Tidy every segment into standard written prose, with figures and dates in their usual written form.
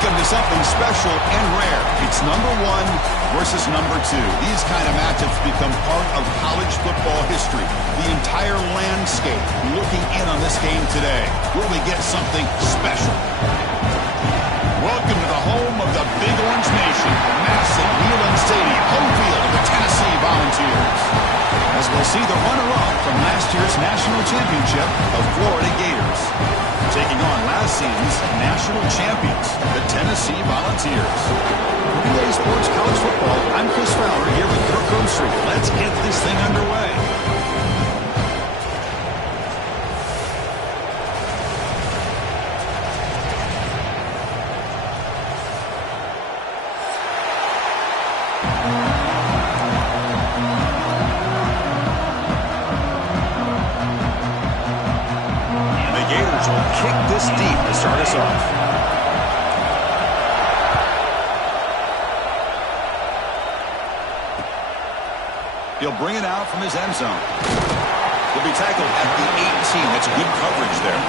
Welcome to something special and rare. It's number 1 versus number 2. These kind of matchups become part of college football history. The entire landscape looking in on this game today. Will we get something special? Welcome to the home of the Big Orange Nation. Massive Neyland Stadium, home field of the Tennessee Volunteers. As we'll see the runner-up from last year's national championship of Florida Gators, taking on last season's national champions, the Tennessee Volunteers. PA Sports College Football, I'm Chris Fowler here with Kirk Street. Let's get this thing underway. Kick this deep to start us off. He'll bring it out from his end zone. He'll be tackled at the 18. That's good coverage there.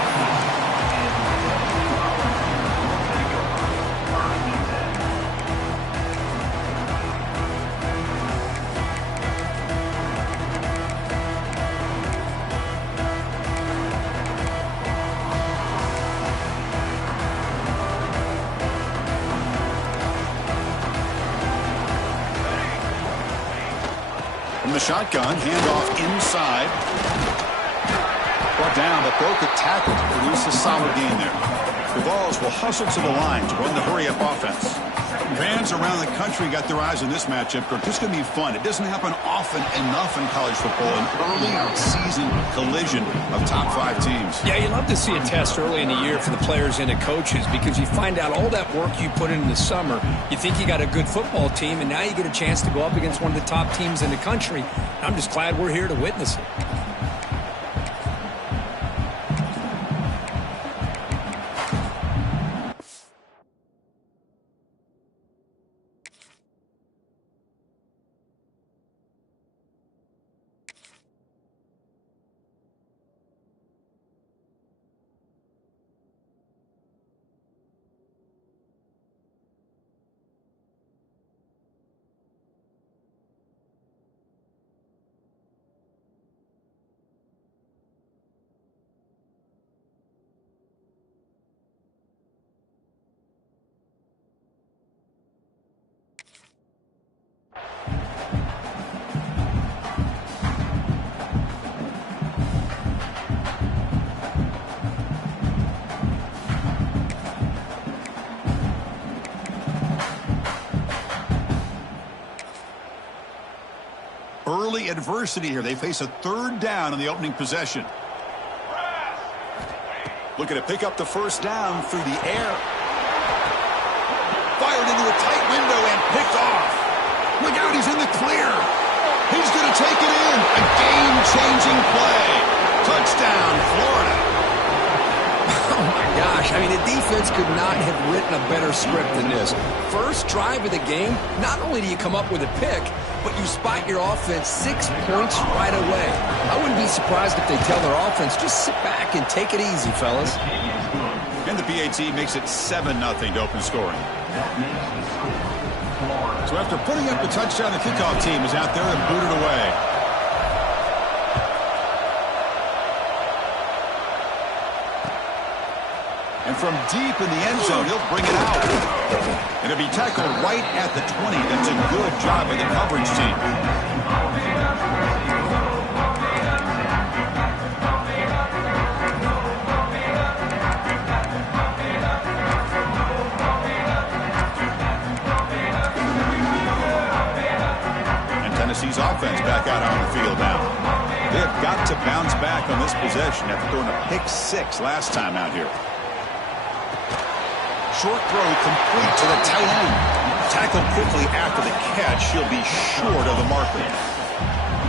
From the shotgun, handoff inside. Brought down, but broke a tackle to produce a solid gain there. The Vols will hustle to the line to run the hurry-up offense. Fans around the country got their eyes on this matchup. This is going to be fun. It doesn't happen often enough in college football, an early season collision of top 5 teams. Yeah, you love to see a test early in the year for the players and the coaches because you find out all that work you put in the summer. You think you got a good football team, and now you get a chance to go up against one of the top teams in the country. I'm just glad we're here to witness it. Early adversity here. They face a 3rd down in the opening possession. Looking to pick up the first down through the air. Fired into a tight window and picked off. Look out, he's in the clear. He's going to take it in. A game-changing play. Touchdown, Florida. Oh, my gosh. I mean, the defense could not have written a better script than this. First drive of the game, not only do you come up with a pick, but you spot your offense 6 points right away. I wouldn't be surprised if they tell their offense, just sit back and take it easy, fellas. And the PAT makes it 7-0 to open scoring. So after putting up the touchdown, the kickoff team is out there and booted away. And from deep in the end zone, he'll bring it out. And it'll be tackled right at the 20. That's a good job by the coverage team. And Tennessee's offense back out on the field now. They have got to bounce back on this possession after throwing a pick 6 last time out here. Short throw complete to the tight end. Tackled quickly after the catch. He'll be short of the marker.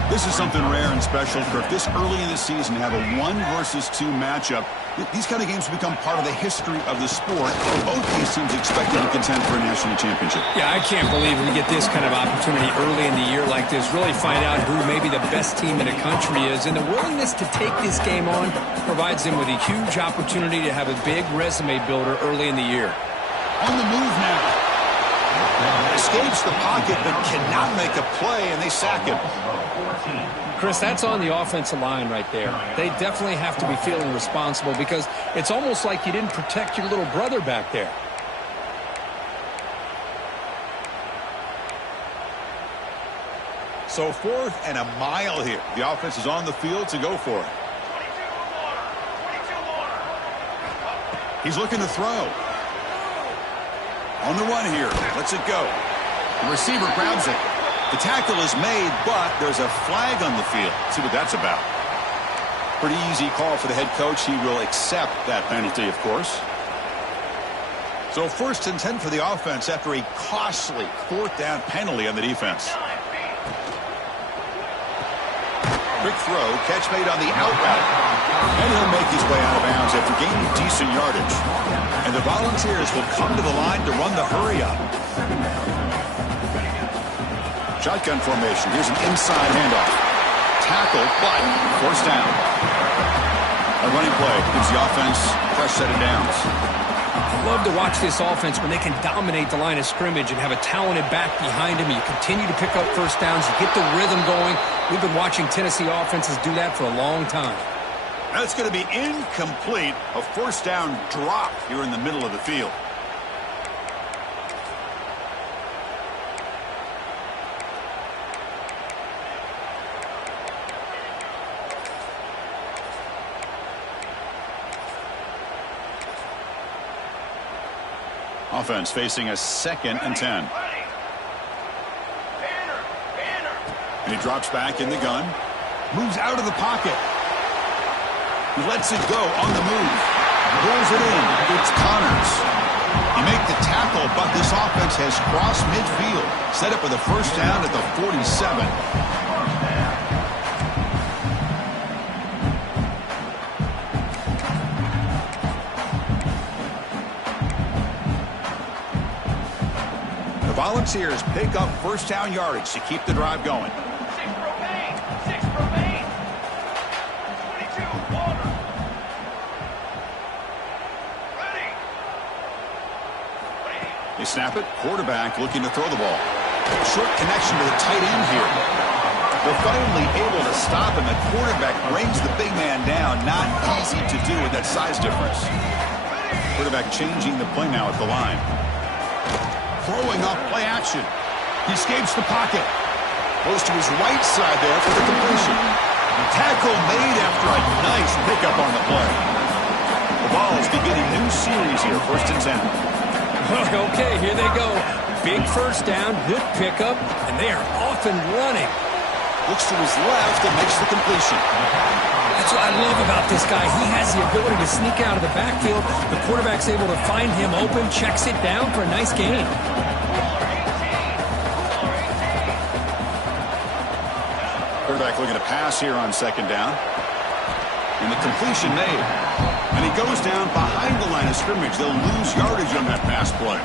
This is something rare and special, Kirk. This early in the season, have a 1 versus 2 matchup. These kind of games become part of the history of the sport. Both these teams expected to contend for a national championship. Yeah, I can't believe we get this kind of opportunity early in the year like this. Really find out who maybe the best team in the country is. And the willingness to take this game on provides them with a huge opportunity to have a big resume builder early in the year. On the move now. Escapes the pocket but cannot make a play, and they sack him. Chris, that's on the offensive line right there. They definitely have to be feeling responsible because it's almost like you didn't protect your little brother back there. So 4th and a mile here. The offense is on the field to go for it. He's looking to throw. On the run here. Lets it go. The receiver grabs it. The tackle is made, but there's a flag on the field. Let's see what that's about. Pretty easy call for the head coach. He will accept that penalty, of course. So 1st and 10 for the offense after a costly 4th down penalty on the defense. Quick throw, catch made on the out route. And he'll make his way out of bounds after gaining decent yardage. And the Volunteers will come to the line to run the hurry up. Shotgun formation. Here's an inside handoff. Tackle, but 4th down. A running play gives the offense a fresh set of downs. I love to watch this offense when they can dominate the line of scrimmage and have a talented back behind him. You continue to pick up 1st downs. You get the rhythm going. We've been watching Tennessee offenses do that for a long time. That's going to be incomplete. A 1st down drop here in the middle of the field. Offense facing a 2nd and 10. And he drops back in the gun. Moves out of the pocket. He lets it go on the move. Pulls it in. It's Connors. He make the tackle, but this offense has crossed midfield. Set up with a 1st down at the 47. The Volunteers pick up 1st down yardage to keep the drive going. 6 remain. 22, Walter. Ready. They snap it. Quarterback looking to throw the ball. Short connection to the tight end here. They're finally able to stop, and the quarterback brings the big man down. Not easy to do with that size difference. Quarterback changing the play now at the line. Throwing off play action. He escapes the pocket. Goes to his right side there for the completion. Tackle made after a nice pickup on the play. The Vols beginning new series here, 1st and 10. Okay, here they go. Big 1st down, good pickup, and they are off and running. Looks to his left and makes the completion. That's what I love about this guy. He has the ability to sneak out of the backfield. The quarterback's able to find him open, checks it down for a nice gain. Quarterback looking to pass here on 2nd down. And the completion made. And he goes down behind the line of scrimmage. They'll lose yardage on that pass play.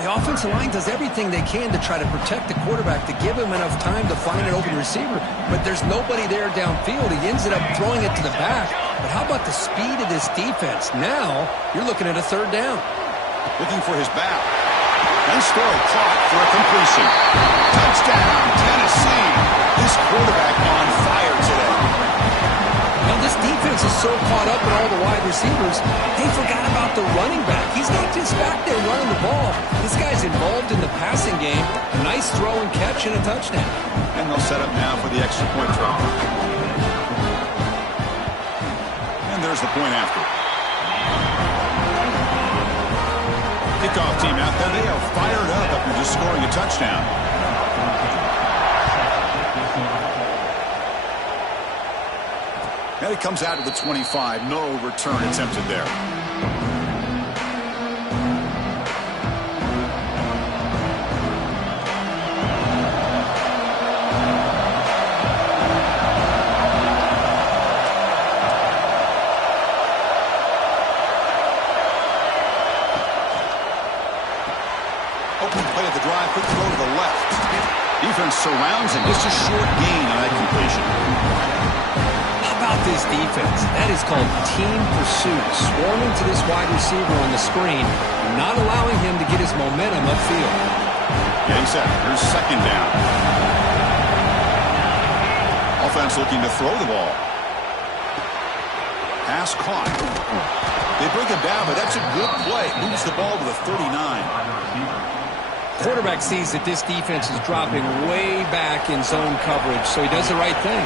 The offensive line does everything they can to try to protect the quarterback, to give him enough time to find an open receiver. But there's nobody there downfield. He ends up throwing it to the back. But how about the speed of this defense? Now you're looking at a 3rd down. Looking for his back. Nice throw, caught for a completion. Touchdown, Tennessee. This quarterback on fire today. Now this defense is so caught up in all the wide receivers, they forgot about the running back. He's not just back there running the ball. This guy's involved in the passing game. Nice throw and catch and a touchdown. And they'll set up now for the extra point try. And there's the point after. Kickoff team out there. They are fired up after just scoring a touchdown. And it comes out to the 25. No return attempted there. Open play of the drive. Quick throw to the left. Defense surrounds him. Just a short gain on that completion. How about about this defense. That is called team pursuit. Swarming to this wide receiver on the screen, not allowing him to get his momentum upfield. Getting set. Here's second down. Offense looking to throw the ball. Pass caught. They bring him down, but that's a good play. Moves the ball to the 39. Quarterback sees that this defense is dropping way back in zone coverage, so he does the right thing.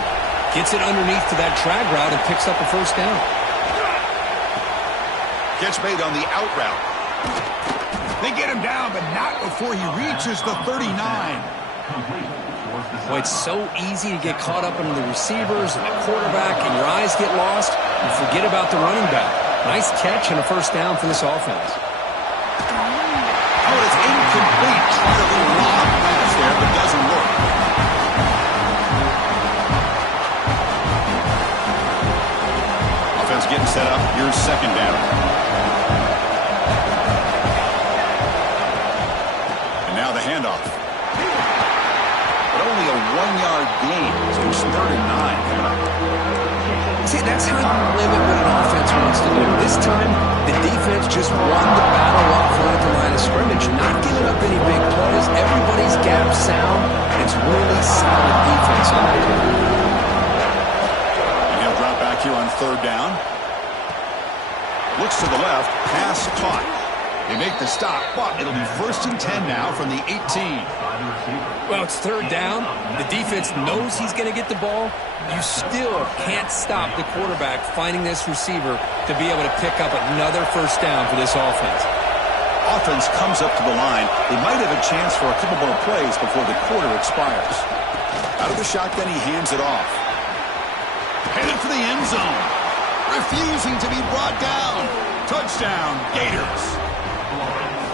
Gets it underneath to that drag route and picks up a first down. Catch made on the out route. They get him down, but not before he reaches the 39. Boy, it's so easy to get caught up in the receivers and the quarterback, and your eyes get lost. You forget about the running back. Nice catch and a first down for this offense. Oh, it's incomplete. Tried a little lob pass there, but doesn't work. Offense getting set up. Here's second down. And now the handoff. But only a 1-yard gain. So it's 3rd and 9 coming up. See, that's how you limit what an offense wants to do. This time, the defense just won the battle up front at the line of scrimmage, not giving up any big plays. Everybody's gap sound. It's really solid defense on that team. And he'll drop back here on 3rd down. Looks to the left. Pass caught. They make the stop, but it'll be 1st and 10 now from the 18. Well, it's 3rd down. The defense knows he's going to get the ball. You still can't stop the quarterback finding this receiver to be able to pick up another first down for this offense. Offense comes up to the line. They might have a chance for a couple more plays before the quarter expires. Out of the shotgun, he hands it off. Headed for the end zone. Refusing to be brought down. Touchdown, Gators.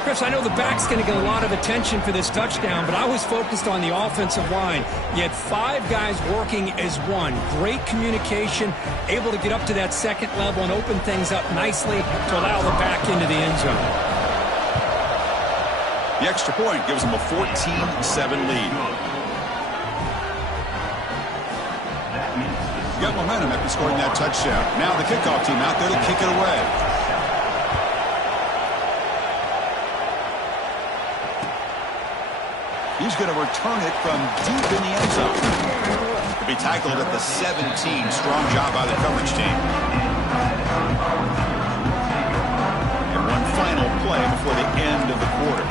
Chris, I know the back's going to get a lot of attention for this touchdown, but I was focused on the offensive line. You had 5 guys working as one. Great communication, able to get up to that second level and open things up nicely to allow the back into the end zone. The extra point gives them a 14-7 lead. You got momentum after scoring that touchdown. Now the kickoff team out there to kick it away. He's going to return it from deep in the end zone. He'll be tackled at the 17. Strong job by the coverage team. And one final play before the end of the quarter.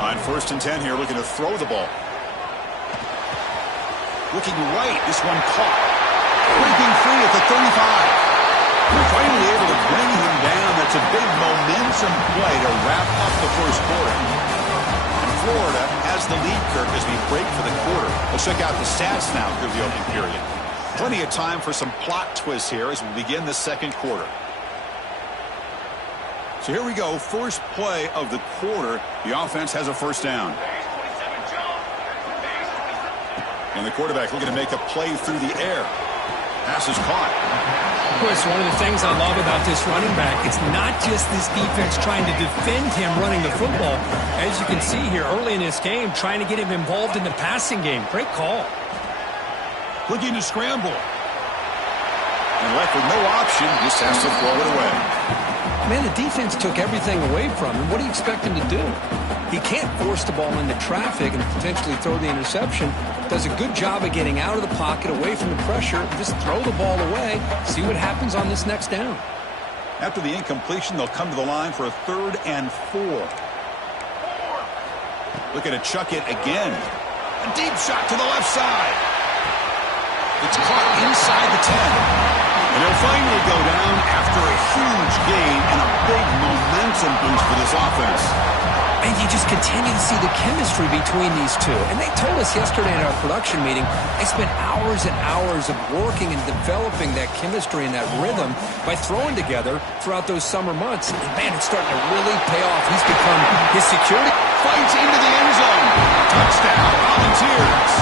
On 1st and 10 here, looking to throw the ball. Looking right, this one caught. Breaking free at the 35. They're finally able to bring him down. That's a big momentum play to wrap up the first quarter. And Florida has the lead, Kirk, as we break for the quarter. Let's check out the stats now through the opening period. Plenty of time for some plot twists here as we begin the second quarter. So here we go. First play of the quarter. The offense has a first down. And the quarterback looking to make a play through the air. Pass is caught. Chris, one of the things I love about this running back, it's not just this defense trying to defend him running the football. As you can see here early in this game, trying to get him involved in the passing game. Great call. Looking to scramble. And left with no option, just has to throw it away. Man, the defense took everything away from him. What do you expect him to do? He can't force the ball into traffic and potentially throw the interception. Does a good job of getting out of the pocket, away from the pressure, just throw the ball away, see what happens on this next down. After the incompletion, they'll come to the line for a 3rd and 4. Looking to chuck it again. A deep shot to the left side. It's caught inside the 10. And he'll finally go down after a huge gain and a big momentum boost for this offense. And you just continue to see the chemistry between these two. And they told us yesterday in our production meeting, they spent hours and hours of working and developing that chemistry and that rhythm by throwing together throughout those summer months. And man, it's starting to really pay off. He's become his security. Fights into the end zone. Touchdown, Volunteers.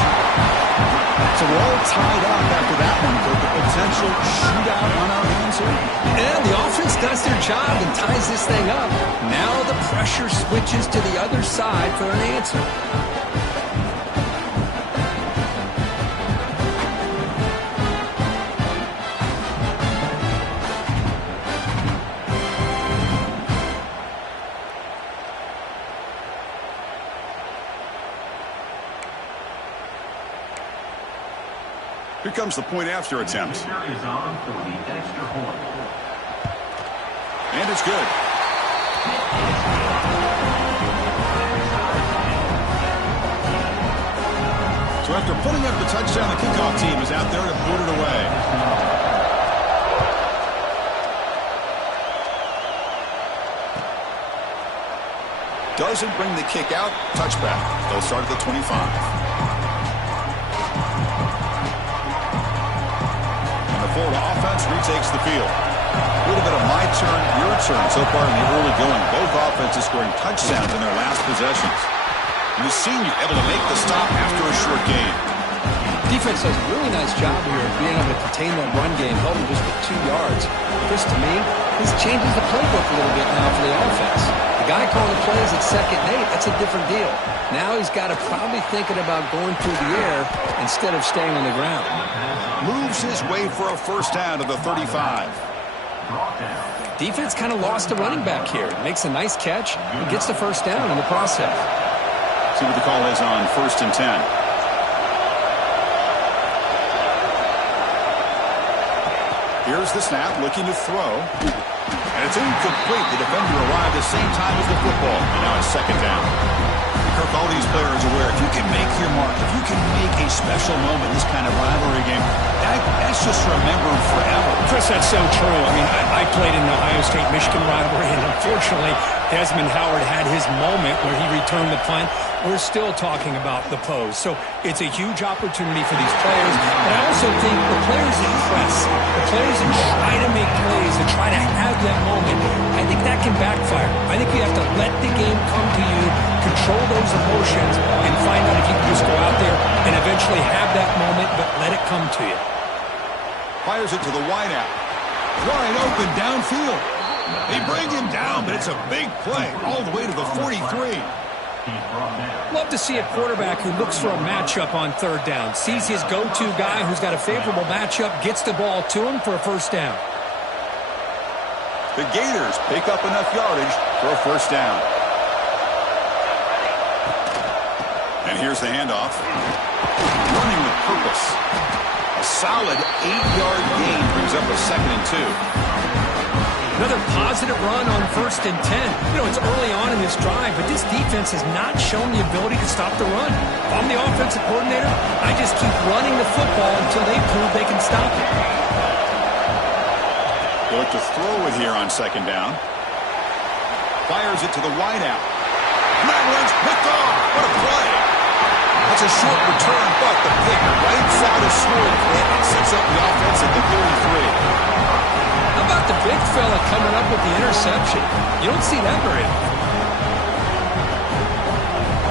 So we're all tied up after that one, but the potential shootout on our hands here. And the offense does their job and ties this thing up. Now the pressure switches to the other side for an answer. comes the point after attempt. Is on for the extra point. And it's good. So after putting up the touchdown, the kickoff team is out there to put it away. Doesn't bring the kick out. Touchback. They'll start at the 25. And the Florida offense retakes the field. A little bit of my turn, your turn so far in the early going. Both offenses scoring touchdowns in their last possessions. And the senior able to make the stop after a short gain. Defense does a really nice job here of being able to contain that run game, held him just with 2 yards. Chris, to me, this changes the playbook a little bit now for the offense. The guy calling the plays at 2nd and 8, that's a different deal. Now he's got to probably thinking about going through the air instead of staying on the ground. Moves his way for a first down to the 35. Defense kind of lost a running back here. Makes a nice catch and gets the first down in the process. See what the call is on 1st and 10. Here's the snap, looking to throw. And it's incomplete. The defender arrived the same time as the football. And now it's 2nd down. Kirk, all these players aware, if you can make your mark, if you can make a special moment in this kind of rivalry game, that's just remembered forever. Chris, that's so true. I mean, I played in the Ohio State-Michigan rivalry, and unfortunately, Desmond Howard had his moment where he returned the punt. We're still talking about the pose. So it's a huge opportunity for these players. But I also think the players that press, the players that try to make plays and try to have that moment, I think that can backfire. I think you have to let the game come to you, control those emotions, and find out if you can just go out there and eventually have that moment, but let it come to you. Fires it to the wideout. Wide open downfield. They bring him down, but it's a big play all the way to the 43. Love to see a quarterback who looks for a matchup on 3rd down, sees his go-to guy who's got a favorable matchup, gets the ball to him for a first down. The Gators pick up enough yardage for a first down. And here's the handoff. Running with purpose. A solid 8-yard gain brings up a 2nd and 2. Another positive run on 1st and 10. You know, it's early on in this drive, but this defense has not shown the ability to stop the run. If I'm the offensive coordinator, I just keep running the football until they prove they can stop it. They look to throw it here on 2nd down. Fires it to the wideout. That one's picked off. What a play. That's a short return, but the pick right out of scoring threat and sets up the offense at the 33. How about the big fella coming up with the interception? You don't see that very often.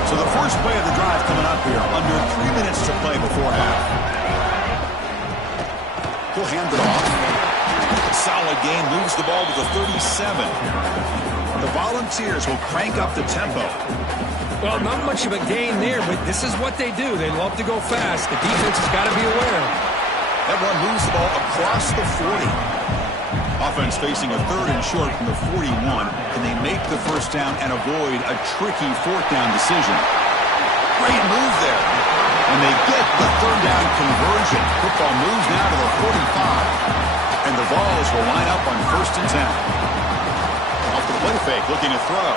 So the first play of the drive coming up here, under 3 minutes to play before half. He'll hand it off. Solid gain, moves the ball to the 37. The Volunteers will crank up the tempo. Well, not much of a gain there, but this is what they do. They love to go fast. The defense has got to be aware. That one moves the ball across the 40. Offense facing a 3rd and short from the 41. Can they make the first down and avoid a tricky 4th down decision? Great move there. And they get the 3rd down conversion. Football moves now to the 45. And the Vols will line up on 1st and 10. Off the play fake, looking to throw.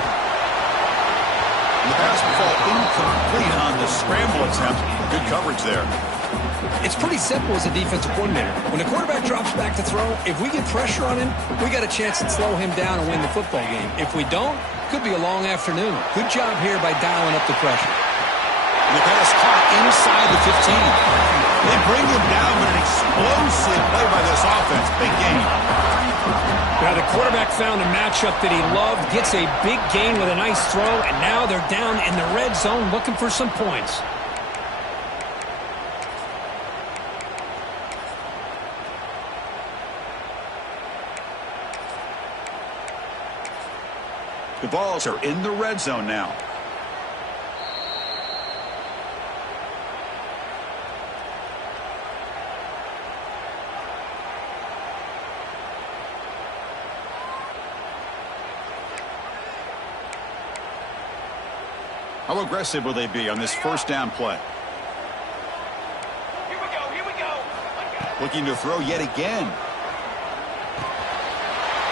And the pass will fall incomplete on the scramble attempt. Good coverage there. It's pretty simple as a defensive coordinator. When the quarterback drops back to throw, if we get pressure on him, we got a chance to slow him down and win the football game. If we don't, could be a long afternoon. Good job here by dialing up the pressure. And the pass caught inside the 15. They bring him down, but an explosive play by this offense. Big gain. Now the quarterback found a matchup that he loved, gets a big gain with a nice throw, and now they're down in the red zone looking for some points. The Vols are in the red zone now. How aggressive will they be on this first down play? Here we go, here we go. Looking to throw yet again.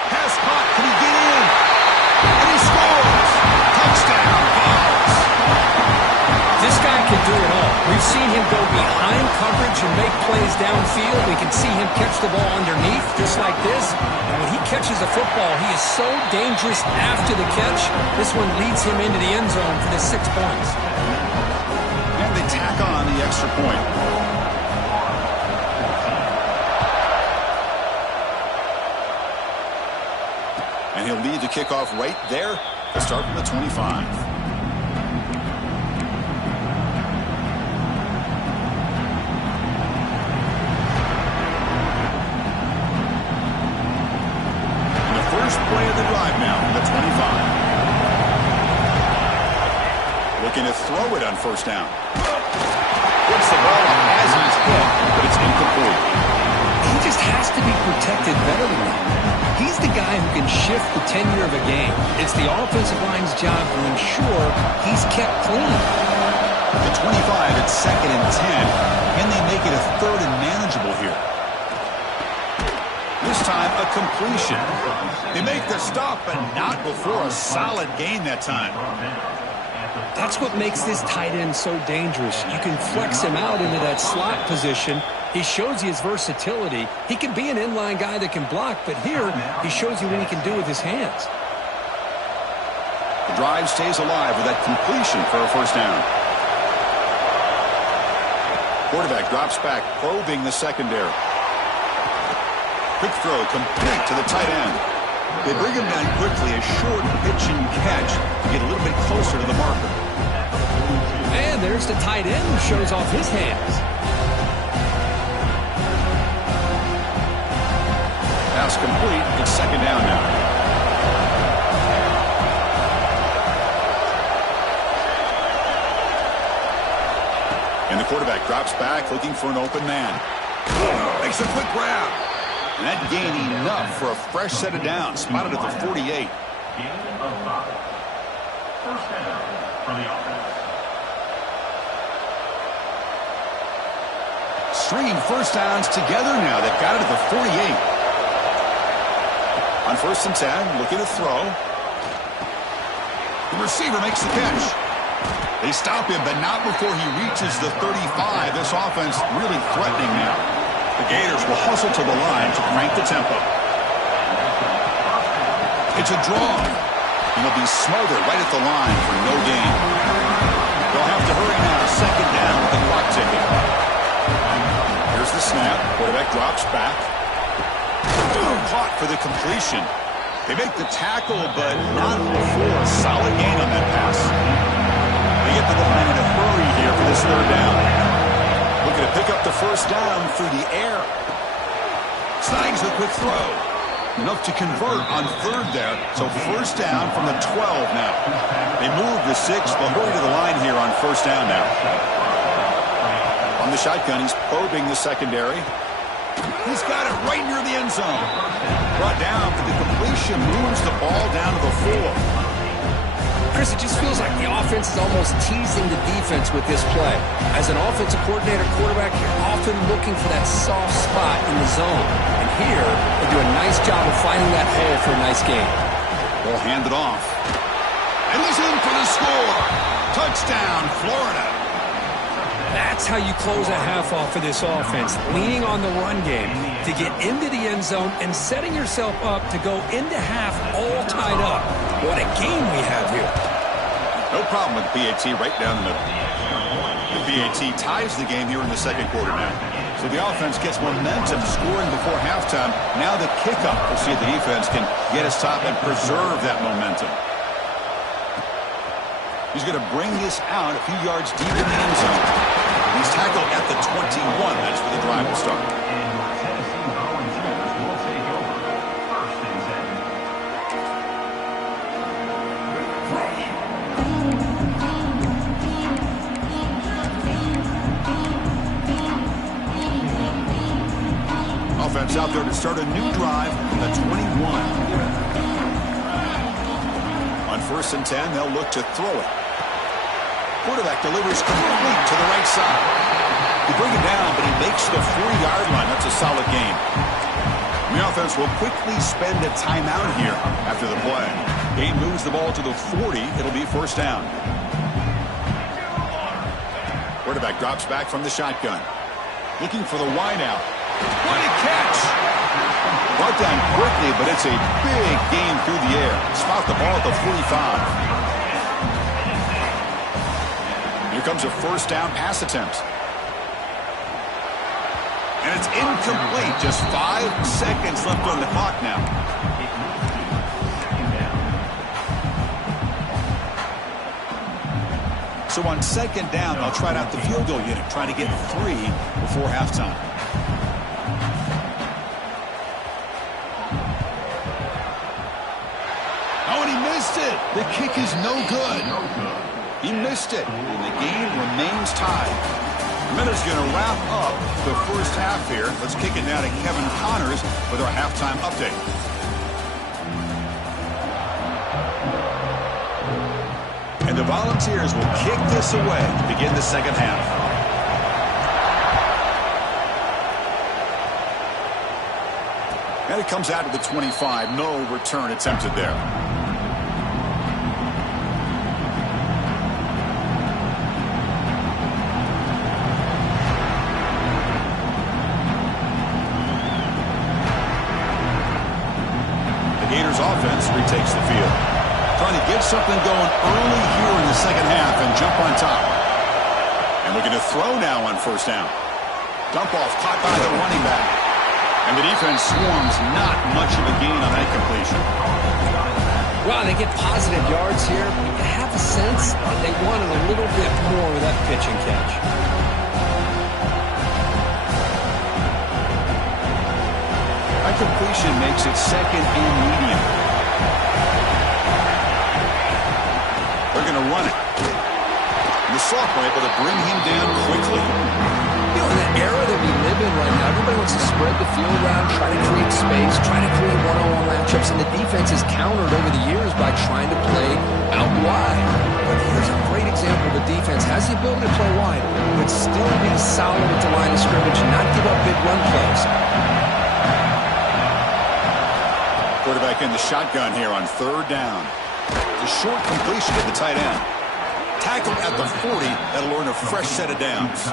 Pass caught. Can he get in? And he scores. Touchdown, Bills. This guy can do it all. We've seen him go behind coverage and make plays downfield. We can see him catch the ball underneath just like this. And when he catches a football, he is so dangerous after the catch. This one leads him into the end zone for the 6 points. And they tack on the extra point. And he'll lead the kickoff right there to start from the 25. And the first play of the drive now from the 25. Looking to throw it on first down. Puts the ball up as he's hit, but it's incomplete. He just has to be protected better than that. He's the guy who can shift the tenure of a game. It's the offensive line's job to ensure he's kept clean. The 25, it's 2nd and 10. Can they make it a 3rd and manageable here? This time, a completion. They make the stop, but not before a solid gain that time. That's what makes this tight end so dangerous. You can flex him out into that slot position. He shows you his versatility. He can be an inline guy that can block, but here he shows you what he can do with his hands. The drive stays alive with that completion for a first down. Quarterback drops back, probing the secondary. Quick throw complete to the tight end. They bring him down quickly, a short pitch and catch to get a little bit closer to the marker. And there's the tight end who shows off his hands. Pass complete. It's 2nd down now. And the quarterback drops back, looking for an open man. Makes a quick grab. And that gained enough for a fresh set of downs. Spotted at the 48. Gain of 5. First down for the offense. Stringing first downs together now. They've got it at the 48. On 1st and 10, looking to throw. The receiver makes the catch. They stop him, but not before he reaches the 35. This offense really threatening now. The Gators will hustle to the line to crank the tempo. It's a draw. And he'll be smothered right at the line for no gain. They'll have to hurry now. 2nd down with the clock ticking. Here's the snap. Quarterback drops back. Caught for the completion. They make the tackle, but not before a solid gain on that pass. They get to the line in a hurry here for this 3rd down. Looking to pick up the first down through the air. Snags the quick throw. Enough to convert on 3rd there. So first down from the 12 now. They move the 6. They'll hurry to the line here on first down now. On the shotgun, he's probing the secondary. He's got it right near the end zone. Brought down for the completion. Moves the ball down to the 4. Chris, it just feels like the offense is almost teasing the defense with this play. As an offensive coordinator, quarterback, you're often looking for that soft spot in the zone. And here, they do a nice job of finding that hole for a nice gain. They'll hand it off. And he's in for the score. Touchdown, Florida. That's how you close a half off for this offense, leaning on the run game to get into the end zone and setting yourself up to go into half all tied up. What a game we have here. No problem with the PAT right down the middle. The PAT ties the game here in the 2nd quarter now. So the offense gets momentum scoring before halftime. Now the kickoff. We'll see if the defense can get his top and preserve that momentum. He's going to bring this out a few yards deep in the end zone. He's tackled at the 21. That's where the drive will start. Offense out there to start a new drive from the 21. On 1st and 10, they'll look to throw it. Quarterback delivers complete to the right side. You bring him down, but he makes the 40-yard line. That's a solid game. The offense will quickly spend a timeout here after the play. Game moves the ball to the 40. It'll be first down. Quarterback drops back from the shotgun. Looking for the wideout. What a catch! Brought down quickly, but it's a big gain through the air. Spot the ball at the 45. Here comes a first down pass attempt. And it's incomplete. Just 5 seconds left on the clock now. So on second down, I'll try out the field goal unit, trying to get 3 before halftime. Oh, and he missed it. The kick is no good. He missed it, and the game remains tied. Minute's going to wrap up the first half here. Let's kick it now to Kevin Connors with our halftime update. And the Volunteers will kick this away to begin the second half. And it comes out to the 25. No return attempted there. Offense retakes the field. Trying to get something going early here in the second half and jump on top. And looking to throw now on first down. Dump off caught by the running back. And the defense swarms, not much of a gain on that completion. Well, they get positive yards here. You have a sense that they wanted a little bit more with that pitch and catch. That completion makes it second and medium. They're going to run it. The sophomore able to bring him down quickly. You know, in the era that we live in right now, everybody wants to spread the field around, try to create space, try to create one-on-one matchups, and the defense has countered over the years by trying to play out wide. But here's a great example. The defense has the ability to play wide, but still be solid at the line of scrimmage and not give up big run plays. Quarterback in the shotgun here on third down. A short completion to the tight end. Tackled at the 40. That'll earn a fresh set of downs.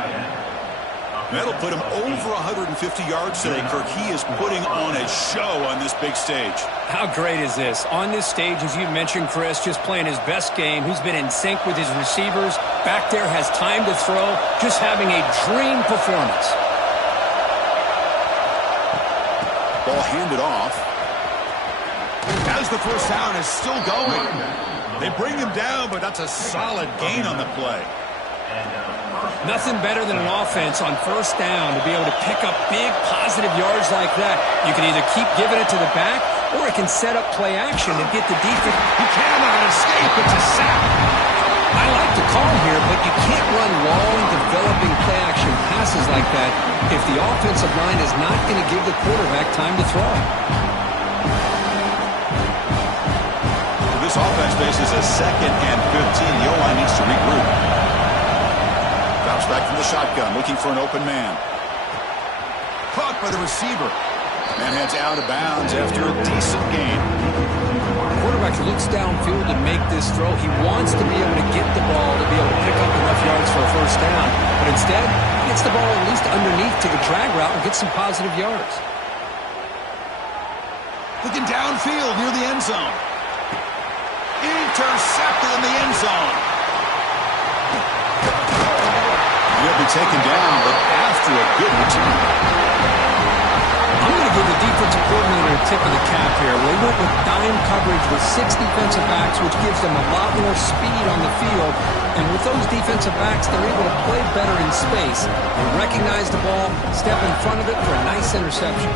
That'll put him over 150 yards today, Kirk. He is putting on a show on this big stage. How great is this? On this stage, as you mentioned, Chris, just playing his best game. He's been in sync with his receivers. Back there, has time to throw. Just having a dream performance. Ball handed off. As the first down is still going. They bring him down, but that's a solid gain on the play. Nothing better than an offense on first down to be able to pick up big positive yards like that. You can either keep giving it to the back, or it can set up play action and get the defense. He cannot escape. It's a sack. I like the call here, but you can't run long, developing play action passes like that if the offensive line is not going to give the quarterback time to throw. This offense faces a second and 15. The O-line needs to regroup. Drops back from the shotgun, looking for an open man. Caught by the receiver. Man heads out of bounds after a decent gain. The quarterback looks downfield to make this throw. He wants to be able to get the ball to be able to pick up enough yards for a first down. But instead, he gets the ball at least underneath to the drag route and gets some positive yards. Looking downfield near the end zone. Intercepted in the end zone. He'll be taken down, but after a good return. I'm going to give the defensive coordinator a tip of the cap here. They went with dime coverage with 6 defensive backs, which gives them a lot more speed on the field. And with those defensive backs, they're able to play better in space. They recognize the ball, step in front of it for a nice interception.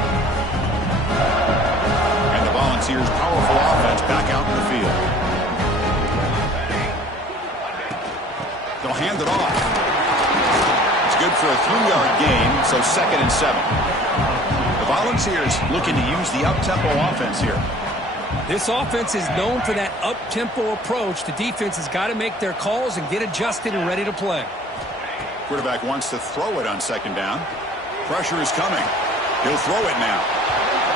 And the Volunteers' powerful offense back out in the field. They'll hand it off. It's good for a 3-yard gain, so 2nd and 7. The Volunteers looking to use the up-tempo offense here. This offense is known for that up-tempo approach. The defense has got to make their calls and get adjusted and ready to play. Quarterback wants to throw it on second down. Pressure is coming. He'll throw it now.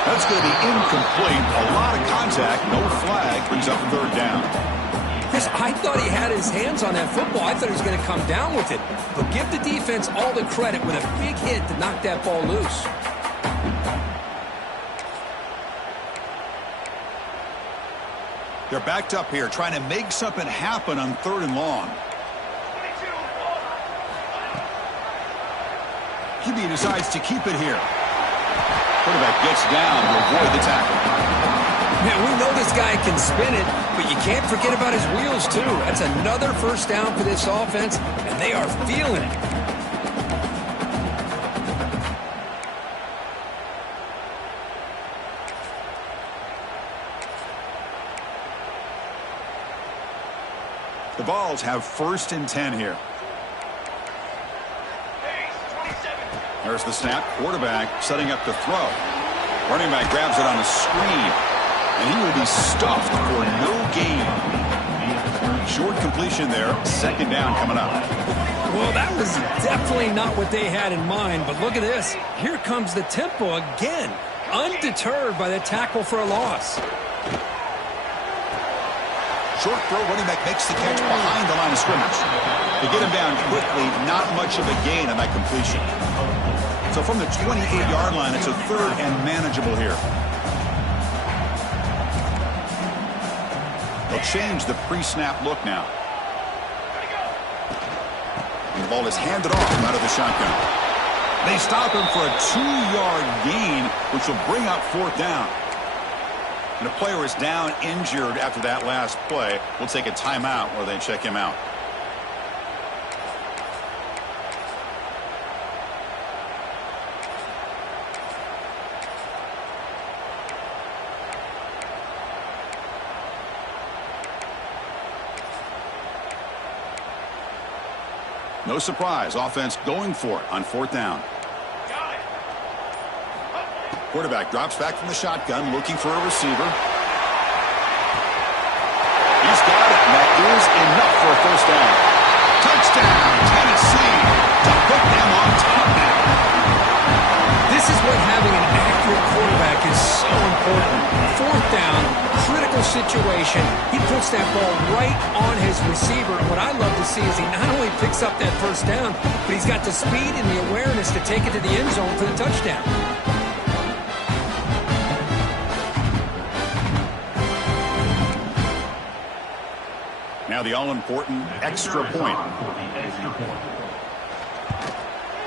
That's going to be incomplete. A lot of contact. No flag. Brings up third down. Chris, I thought he had his hands on that football. I thought he was going to come down with it. But give the defense all the credit with a big hit to knock that ball loose. They're backed up here, trying to make something happen on third and long. QB decides to keep it here. Quarterback gets down to avoid the tackle. Man, we know this guy can spin it, but you can't forget about his wheels, too. That's another first down for this offense, and they are feeling it. The Vols have 1st and 10 here. There's the snap. Quarterback setting up to throw. Running back grabs it on a screen, and he will be stuffed for no gain. Short completion there. Second down coming up. Well, that was definitely not what they had in mind, but look at this. Here comes the tempo again, undeterred by the tackle for a loss. Short throw, running back makes the catch behind the line of scrimmage. To get him down quickly, not much of a gain on that completion. So from the 28-yard line, it's a 3rd and manageable here. They'll change the pre-snap look now. And the ball is handed off out of the shotgun. They stop him for a 2-yard gain, which will bring up 4th down. And a player is down injured after that last play. We'll take a timeout where they check him out. No surprise, offense going for it on 4th down. Quarterback drops back from the shotgun, looking for a receiver. He's got it, and that is enough for a 1st down. Touchdown, Tennessee, to put them on top now. This is what having an accurate quarterback is so important. 4th down, critical situation. He puts that ball right on his receiver. And what I love to see is he not only picks up that 1st down, but he's got the speed and the awareness to take it to the end zone for the touchdown. Now the all-important extra point.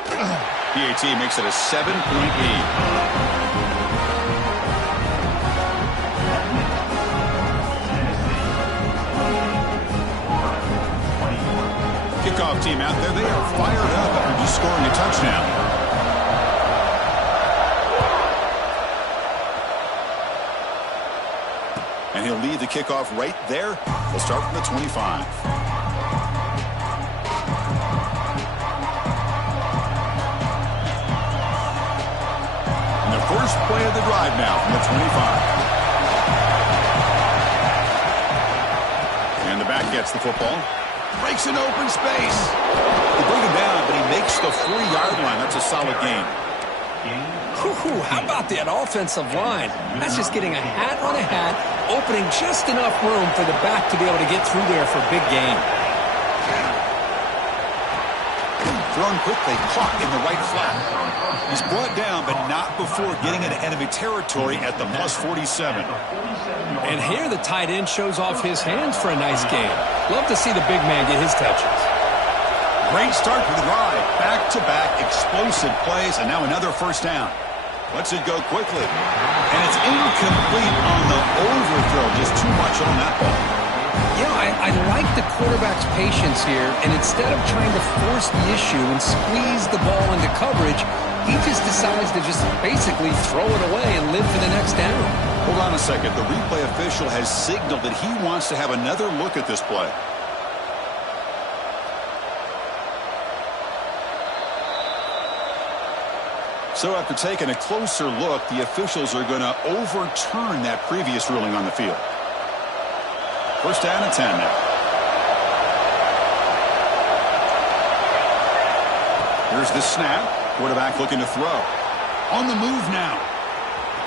PAT makes it a 7-point lead. Kickoff team out there, they are fired up after just scoring a touchdown. And he'll lead the kickoff right there. We'll start from the 25. And the first play of the drive now from the 25. And the back gets the football. Breaks an open space. They bring him down, but he makes the 4-yard line. That's a solid gain. How about that offensive line? That's just getting a hat on a hat, opening just enough room for the back to be able to get through there for a big gain. Thrown quickly, caught in the right flat. He's brought down, but not before getting into enemy territory at the +47. And here the tight end shows off his hands for a nice gain. Love to see the big man get his touches. Great start for the drive. Back-to-back explosive plays, and now another 1st down. Lets it go quickly. And it's incomplete on the overthrow. Just too much on that ball. You know, I like the quarterback's patience here, and instead of trying to force the issue and squeeze the ball into coverage, he just decides to just basically throw it away and live for the next down. Hold on a second. The replay official has signaled that he wants to have another look at this play. So after taking a closer look, the officials are going to overturn that previous ruling on the field. 1st down and 10 now. Here's the snap. Quarterback looking to throw. On the move now.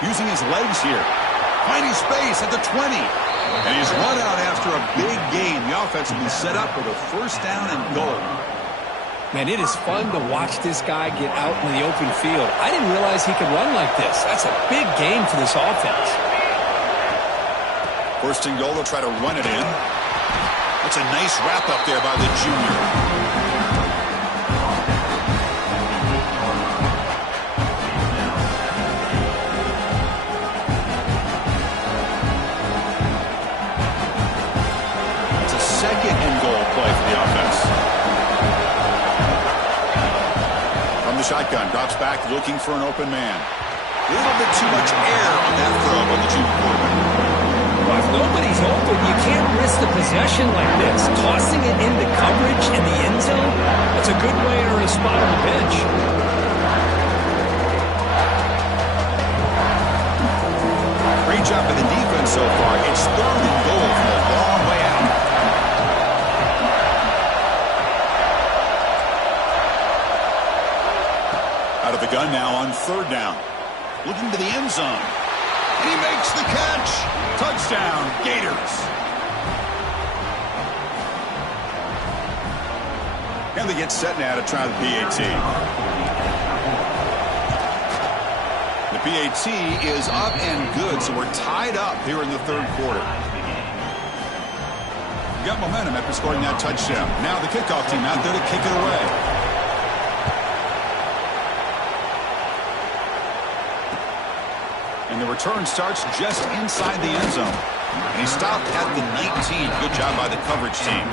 Using his legs here. Finding space at the 20. And he's run out after a big gain. The offense will be set up with a first down and goal. Man, it is fun to watch this guy get out in the open field. I didn't realize he could run like this. That's a big game for this offense. First and goal, they'll try to run it in. That's a nice wrap up there by the junior. Second and goal play for the offense. From the shotgun, drops back looking for an open man. A little bit too much air on that throw by the junior quarterback. Well, if nobody's open, you can't risk the possession like this. Tossing it into coverage in the end zone, that's a good way to earn a spot on the bench. Great job by the defense so far. It's third and goal from a long way out. Out of the gun now on third down. Looking to the end zone. And he makes the catch. Touchdown, Gators. And they get set now to try the PAT. The PAT is up and good, so we're tied up here in the third quarter. Got momentum after scoring that touchdown. Now the kickoff team out there to kick it away. And the return starts just inside the end zone. And he stopped at the 19. Good job by the coverage team.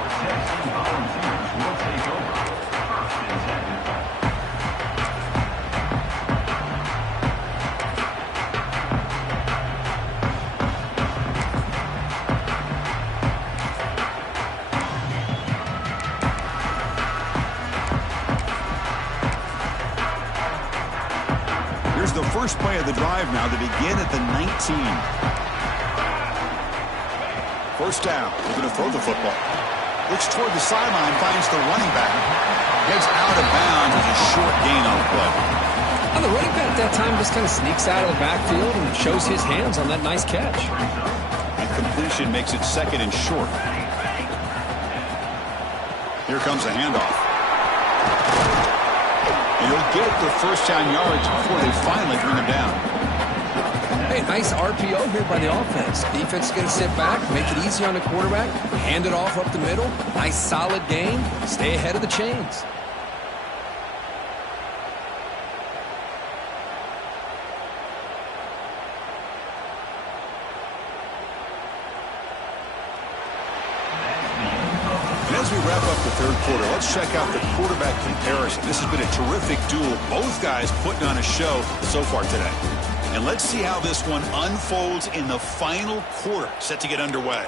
Here's the first play of the drive now to begin at the 19. First down. Looking to throw the football. Looks toward the sideline, finds the running back. Gets out of bounds with a short gain on the play. And the running back that time just kind of sneaks out of the backfield and shows his hands on that nice catch. And completion makes it second and short. Here comes the handoff. And he'll get the first down yards before they finally bring him down. Hey, nice RPO here by the offense. Defense is going to sit back, make it easy on the quarterback, hand it off up the middle. Nice solid game. Stay ahead of the chains. As we wrap up the third quarter, let's check out the quarterback comparison. This has been a terrific duel. Both guys putting on a show so far today. And let's see how this one unfolds in the final quarter, set to get underway.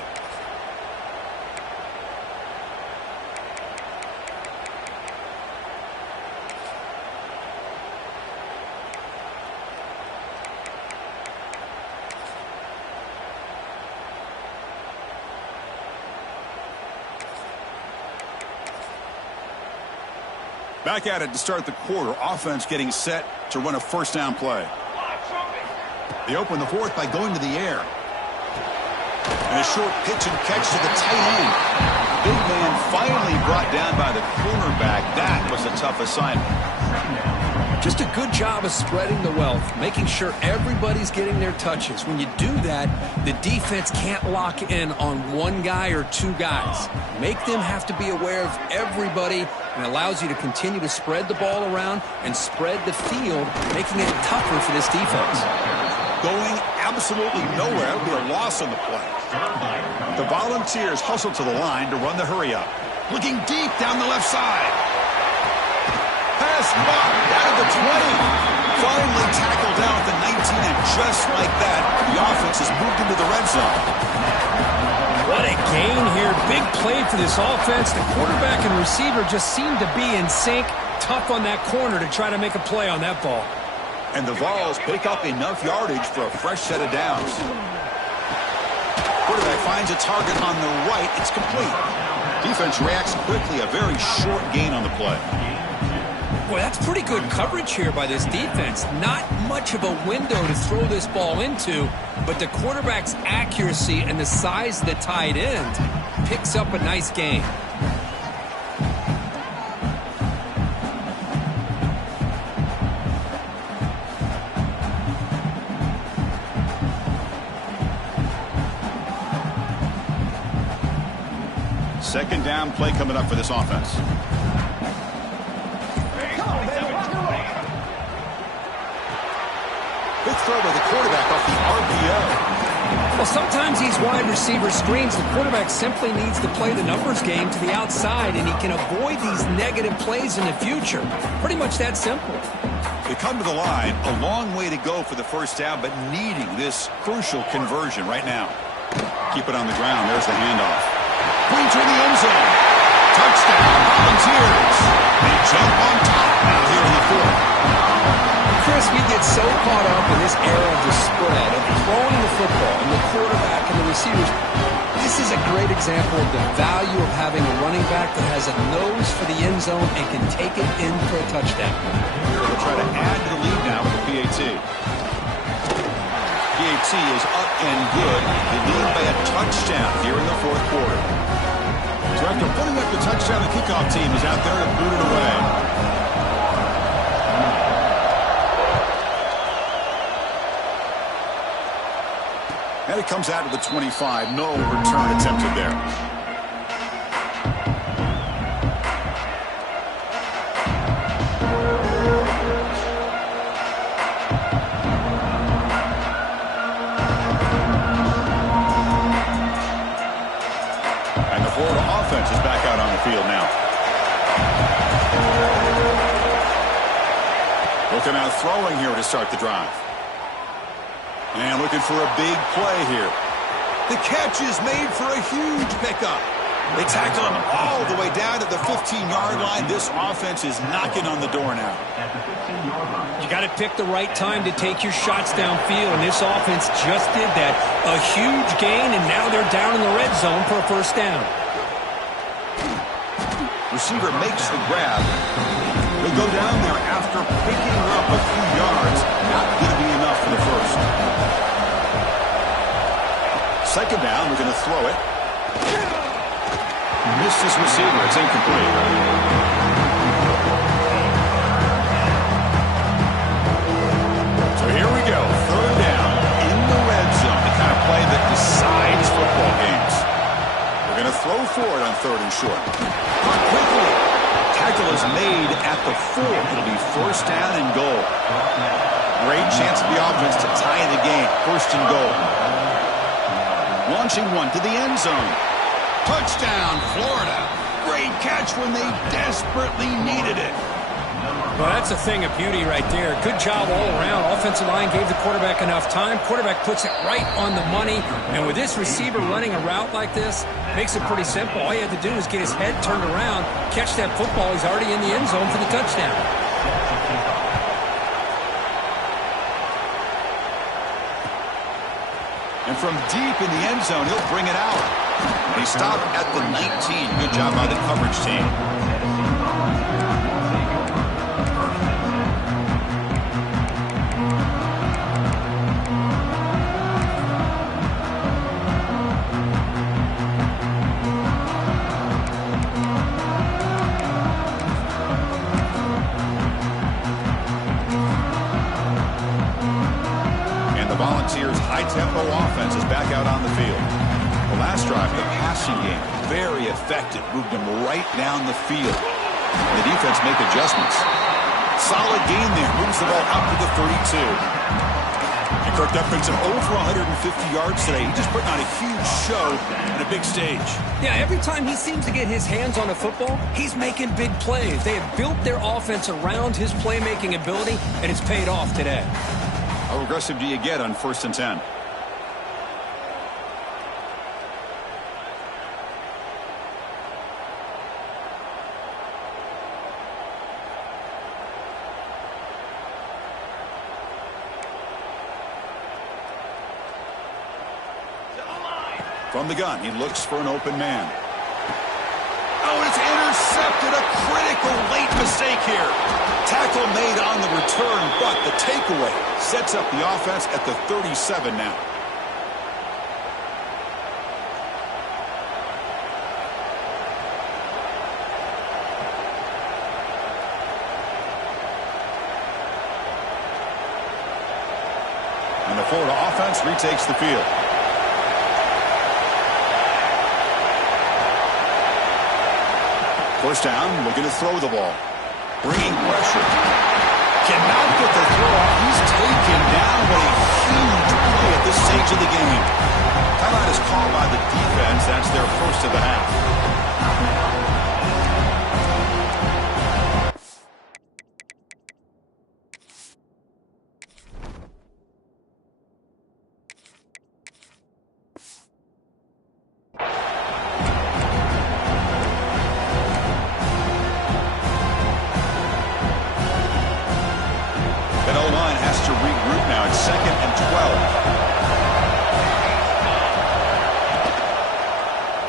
Back at it to start the quarter. Offense getting set to run a first down play. They open the fourth by going to the air. And a short pitch and catch to the tight end. Big man finally brought down by the cornerback. That was a tough assignment. Just a good job of spreading the wealth, making sure everybody's getting their touches. When you do that, the defense can't lock in on one guy or two guys. Make them have to be aware of everybody, and allows you to continue to spread the ball around and spread the field, making it tougher for this defense. Going absolutely nowhere. That would be a loss on the play. The Volunteers hustle to the line to run the hurry up. Looking deep down the left side. Pass blocked out of the 20. Finally tackled down at the 19, and just like that, the offense has moved into the red zone. What a gain here. Big play for this offense. The quarterback and receiver just seem to be in sync. Tough on that corner to try to make a play on that ball. And the Vols pick up enough yardage for a fresh set of downs. Quarterback finds a target on the right. It's complete. Defense reacts quickly. A very short gain on the play. Boy, that's pretty good coverage here by this defense. Not much of a window to throw this ball into, but the quarterback's accuracy and the size of the tight end picks up a nice gain. Second down play coming up for this offense. Big throw by the quarterback off the RPO. Well, sometimes these wide receiver screens, the quarterback simply needs to play the numbers game to the outside, and he can avoid these negative plays in the future. Pretty much that simple. They come to the line, a long way to go for the first down, but needing this crucial conversion right now. Keep it on the ground. There's the handoff. Queen to the end zone. Touchdown, Volunteers. They jump on top now here in the fourth. Chris, we get so caught up in this era of the spread, of throwing the football, and the quarterback and the receivers. This is a great example of the value of having a running back that has a nose for the end zone and can take it in for a touchdown. They'll try to add to the lead now with the PAT. PAT is up and good. They lead by a touchdown here in the fourth quarter. So after putting up the touchdown, the kickoff team is out there to boot it away. And it comes out to the 25. No return attempted there. And the Florida offense is back out on the field now. Looking out throwing here to start the drive. And looking for a big play here. The catch is made for a huge pickup. They tackle him all the way down to the 15-yard line. This offense is knocking on the door now. You got to pick the right time to take your shots downfield, and this offense just did that. A huge gain, and now they're down in the red zone for a first down. Receiver makes the grab. He'll go down there after picking up a few yards. Not going to be enough for the first. Second down, we're going to throw it. Missed his receiver. It's incomplete. So here we go. Third down in the red zone. The kind of play that decides football games. We're going to throw for it on third and short. Not quickly. Tackle is made at the 4. It'll be first down and goal. Great chance for the offense to tie the game. First and goal. Launching one to the end zone. Touchdown, Florida. Great catch when they desperately needed it. Well, that's a thing of beauty right there. Good job all around. Offensive line gave the quarterback enough time. Quarterback puts it right on the money. And with this receiver running a route like this, makes it pretty simple. All you have to do is get his head turned around, catch that football. He's already in the end zone for the touchdown. And from deep in the end zone, he'll bring it out. He stopped at the 19. Good job by the coverage team. Volunteers' high-tempo offense is back out on the field. The last drive, the passing game, very effective. Moved them right down the field. And the defense make adjustments. Solid gain there. Moves the ball up to the 32. And Kirk Duffington over 150 yards today. He's just putting on a huge show on a big stage. Yeah, every time he seems to get his hands on a football, he's making big plays. They have built their offense around his playmaking ability, and it's paid off today. How aggressive do you get on 1st and 10? From the gun, he looks for an open man. Oh, it's intercepted. A critical late mistake here. Tackle made on the return, but the takeaway sets up the offense at the 37 now. And the Florida offense retakes the field. First down, looking to throw the ball. Bringing pressure. Cannot get the throw off. He's taken down. What a huge play at this stage of the game. Timeout is called by the defense. That's their first of the half.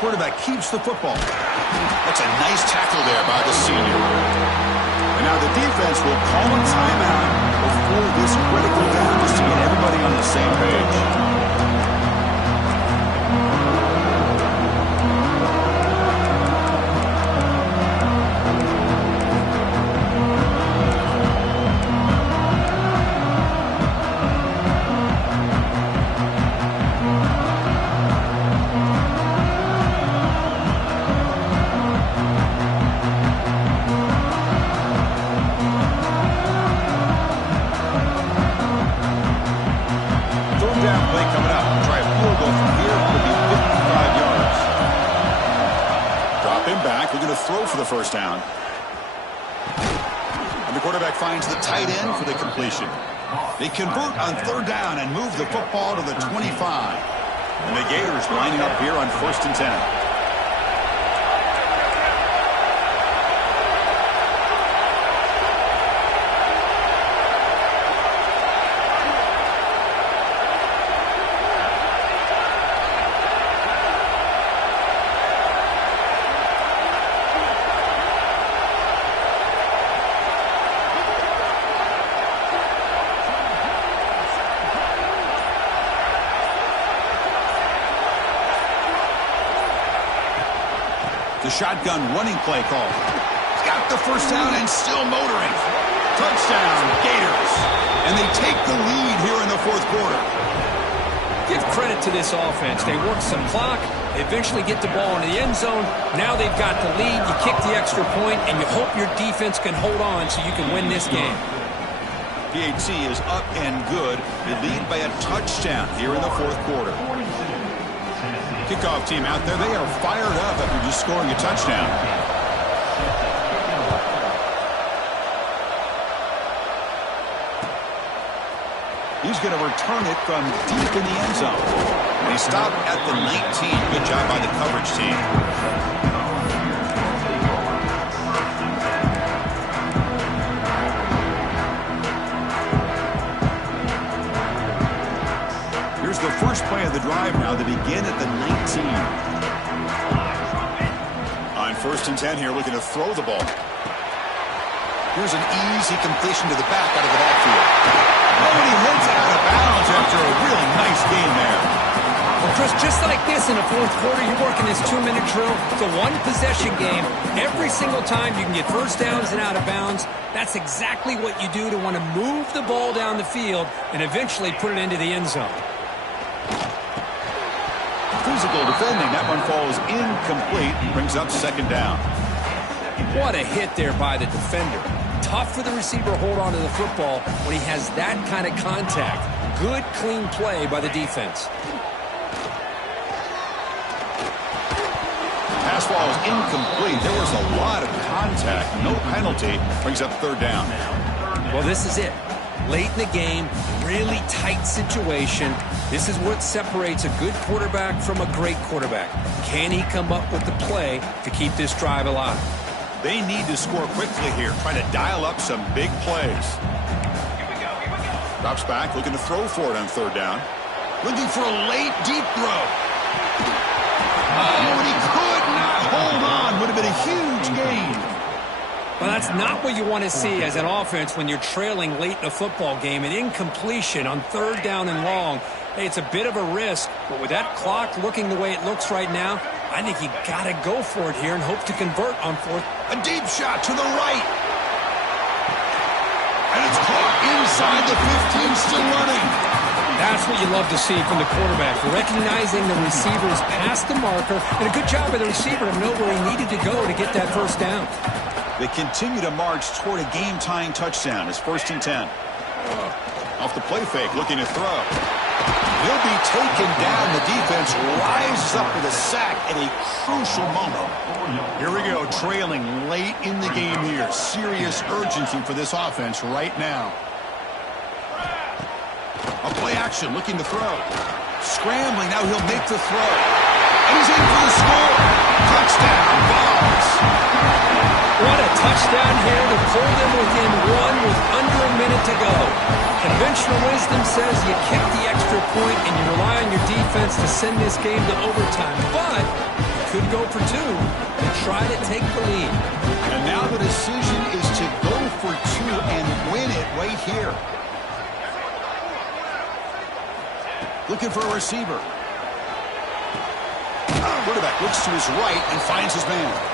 Quarterback keeps the football. That's a nice tackle there by the senior. And now the defense will call a timeout before this critical down just to get everybody on the same page. Throw for the first down. And the quarterback finds the tight end for the completion. They convert on third down and move the football to the 25. And the Gators lining up here on 1st and 10. The shotgun running play call. He's got the first down and still motoring. Touchdown, Gators. And they take the lead here in the fourth quarter. Give credit to this offense. They work some clock. They eventually get the ball into the end zone. Now they've got the lead. You kick the extra point, and you hope your defense can hold on so you can win this game. PHC is up and good. They lead by a touchdown here in the fourth quarter. Kickoff team out there, they are fired up after just scoring a touchdown. He's going to return it from deep in the end zone. And he stopped at the 19. Good job by the coverage team. Here's the first play of the drive now. They begin at the 19. On 1st and 10 here, looking to throw the ball. Here's an easy completion to the back out of the backfield. Oh, and he hits out of bounds after a really nice game there. Well, Chris, just like this in the fourth quarter, you're working this 2-minute drill. It's a one-possession game. Every single time you can get first downs and out of bounds. That's exactly what you do to want to move the ball down the field and eventually put it into the end zone. Physical defending. That one falls incomplete. Brings up 2nd down. What a hit there by the defender. Tough for the receiver to hold on to the football when he has that kind of contact. Good, clean play by the defense. Pass ball is incomplete. There was a lot of contact. No penalty. Brings up 3rd down. Well, this is it. Late in the game, really tight situation. This is what separates a good quarterback from a great quarterback. Can he come up with the play to keep this drive alive? They need to score quickly here, trying to dial up some big plays. Drops back, looking to throw for it on 3rd down. Looking for a late, deep throw. Oh, and he could not hold on would have been a huge gain. Well, that's not what you want to see as an offense when you're trailing late in a football game. An incompletion on 3rd down and long. Hey, it's a bit of a risk, but with that clock looking the way it looks right now, I think you got to go for it here and hope to convert on 4th. A deep shot to the right. And it's caught inside the 15, still running. That's what you love to see from the quarterback, recognizing the receiver's past the marker, and a good job by the receiver to know where he needed to go to get that 1st down. They continue to march toward a game-tying touchdown. It's 1st and 10. Off the play fake, looking to throw. He'll be taken down. The defense rises up with a sack at a crucial moment. Here we go, trailing late in the game here. Serious urgency for this offense right now. A play action, looking to throw. Scrambling, now he'll make the throw. And he's in for the score. Touchdown, Vols. What a touchdown here to pull them within 1 with under a minute to go. Conventional wisdom says you kick the extra point and you rely on your defense to send this game to overtime. But you could go for 2 and try to take the lead. And now the decision is to go for 2 and win it right here. Looking for a receiver. Quarterback looks to his right and finds his man.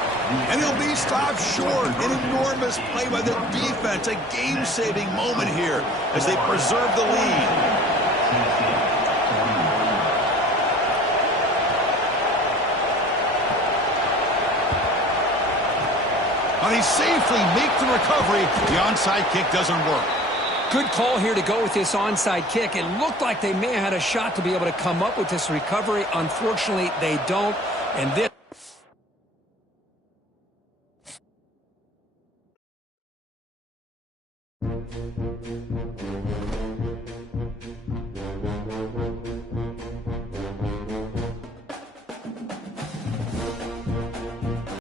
And he'll be stopped short. An enormous play by the defense. A game-saving moment here as they preserve the lead. And he safely makes the recovery. The onside kick doesn't work. Good call here to go with this onside kick. It looked like they may have had a shot to be able to come up with this recovery. Unfortunately, they don't. And this